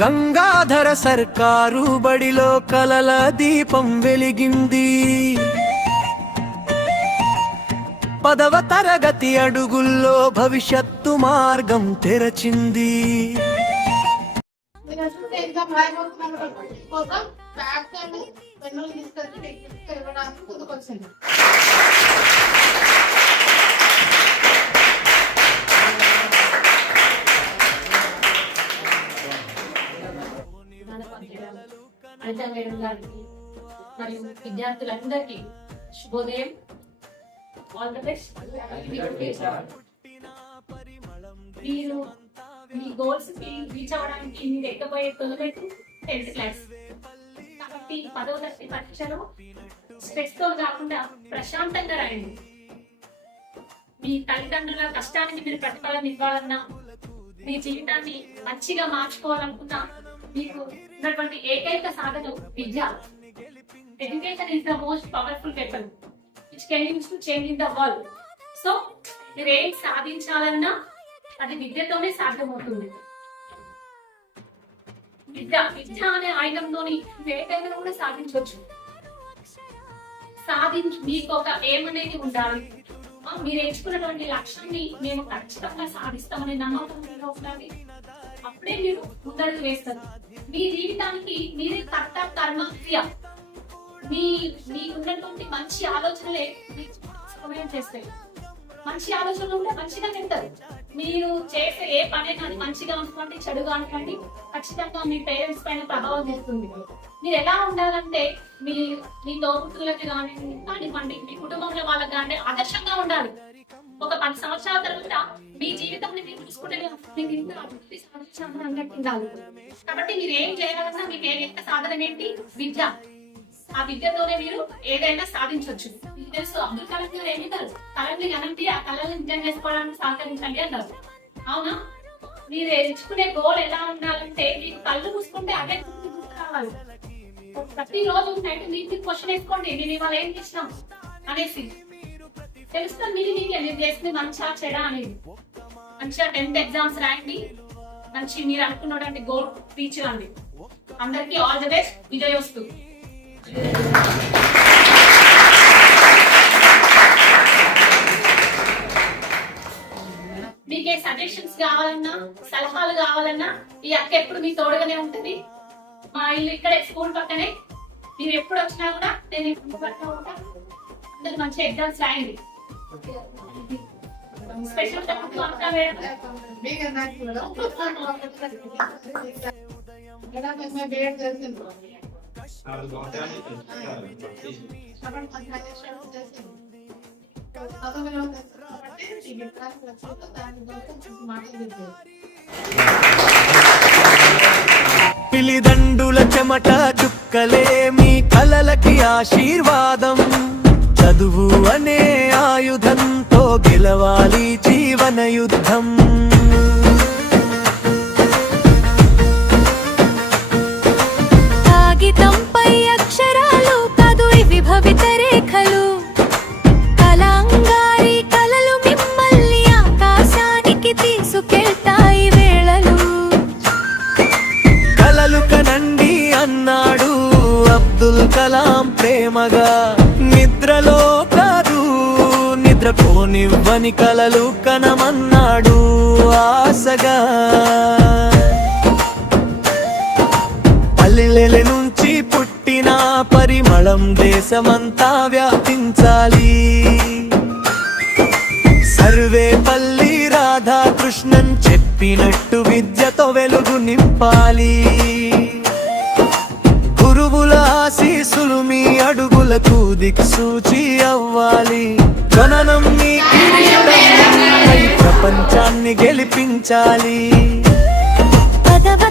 గంగాధర సర్కారు బడిలో కలల దీపం వెలిగింది. 10వ తరగతి అడుగుల్లో భవిష్యత్తు మార్గం తెరచింది. అనిత మేడం గారికి మరియు విద్యార్థులందరికీ శుభోదయం. All the best. మీరు మీ గోల్స్ కి రీచ్ అవ్వడానికి మీరు ఎక్కబోయే తొలిమెట్టు 10th క్లాస్. కాబట్టి 10వ తరగతి పరీక్షలో స్ట్రెస్ తో కాకుండా ప్రశాంతంగా రాయండి. మీ తల్లిదండ్రుల కష్టానికి మీరు ప్రతిఫలం ఇవ్వాలన్నా, మీ జీవితాన్ని మంచిగా మార్చుకోవాలనుకున్నా మీకు ఉన్నటువంటి ఏకైక సాధనం విద్య. Education is the most powerful weapon which can use to change in the world. So మీరు ఏం సాధించాలన్నా అది విద్యతోనే సాధ్యమవుతుంది. విద్య అనే ఆయుధంతోని ఏదైనా కూడా సాధించవచ్చు. మీకు ఒక ఏం అనేది ఉండాలి. మీరు ఎంచుకున్నటువంటి లక్ష్యాన్ని మేము ఖచ్చితంగా సాధిస్తామనే నమ్మకం ఉండాలి. అప్పుడే మీరు ముందడుగు వేస్తారు. మీ జీవితానికి మీరే కర్త కర్మ క్రియ. మీకున్నటువంటి మంచి ఆలోచనలే సమయం చేస్తాయి. మంచి ఆలోచనలు ఉంటే మంచిగా తింటారు. మీరు చేసే ఏ పనే కానీ మంచిగా అనుకోండి, చెడుగా అనుకోండి, ఖచ్చితంగా మీ పేరెంట్స్ పైన ప్రభావం చేస్తుంది. మీరు ఎలా ఉండాలంటే మీ తోబుట్టులకి కానివ్వండి, మీ కుటుంబంలో వాళ్ళకి కానీ ఆదర్శంగా ఉండాలి. ఒక 10 సంవత్సరాల తర్వాత మీ జీవితాన్ని మీరు చూసుకుంటే మీకు ఇంత అభివృద్ధి సాధించాలని అన్నట్టు ఉండాలి. కాబట్టి మీరు ఏం చేయాలన్నా మీకు ఏదైనా సాధనం ఏంటి? విద్య. ఆ విద్యతోనే మీరు ఏదైనా సాధించవచ్చు. మీకు తెలుసు, అబ్దుల్ కలాం గారు ఏమి అంటారు? కళని అనండి, ఆ కళను నిజం చేసుకోవడానికి సహకరించండి అన్నారు. అవునా? మీరు ఎంచుకునే గోల్ ఎలా ఉండాలంటే మీకు కళ్ళు చూసుకుంటే అదే గుర్తు రావాలి. ప్రతిరోజు నైట్ మీకు క్వశ్చన్ వేసుకోండి, నేను ఇవాళ ఏం చేసినాం అనేసి తెలుస్తుంది. మీరు చేస్తుంది మంచిగా చెడా అనేది. మంచిగా 10th ఎగ్జామ్స్ రాయండి. మంచి మీరు అనుకున్నటువంటి గోల్ రీచ్ అవ్వండి. అందరికీ ఆల్ ది బెస్ట్. విజయోస్తు. మీకే సజెషన్స్ కావాలన్నా, సలహాలు కావాలన్నా ఈ అక్క ఎప్పుడు మీ తోడుగానే ఉంటుంది. మా ఇల్లు ఇక్కడే, స్కూల్ పక్కనే. మీరు ఎప్పుడు వచ్చినా కూడా నేను అందరు మంచి ఎగ్జామ్స్ రాయండి. స్పెషల్ పిలిదండుల చెమట చుక్కలే మీ కలలకి ఆశీర్వాదం. చదువు అనే ఆయుధంతో గెలవాలి జీవన యుద్ధం. కాగితంపై అక్షరాలు కాదు ఇవి భవిత రేఖలు. కలంగారి కలలు మిమ్మల్ని ఆకాశానికి తీసుకెళ్తాయి వేళలు. కలలు కనండి అన్నాడు అబ్దుల్ కలాం ప్రేమగా. నిద్రలో కాదు నిద్రపోనివ్వని కలలు కనమన్నాడు ఆశగా. పల్లెల నుంచి పుట్టిన పరిమళం దేశమంతా వ్యాపించాలి. సర్వేపల్లి రాధాకృష్ణన్ చెప్పినట్టు విద్యతో వెలుగు నింపాలి. గురువుల ఆశీస్సులు మీ అడుగులకు దిక్సూచి అవ్వాలి. జననం మీ కిరీటం, ప్రపంచాన్ని గెలిపించాలి. 10వ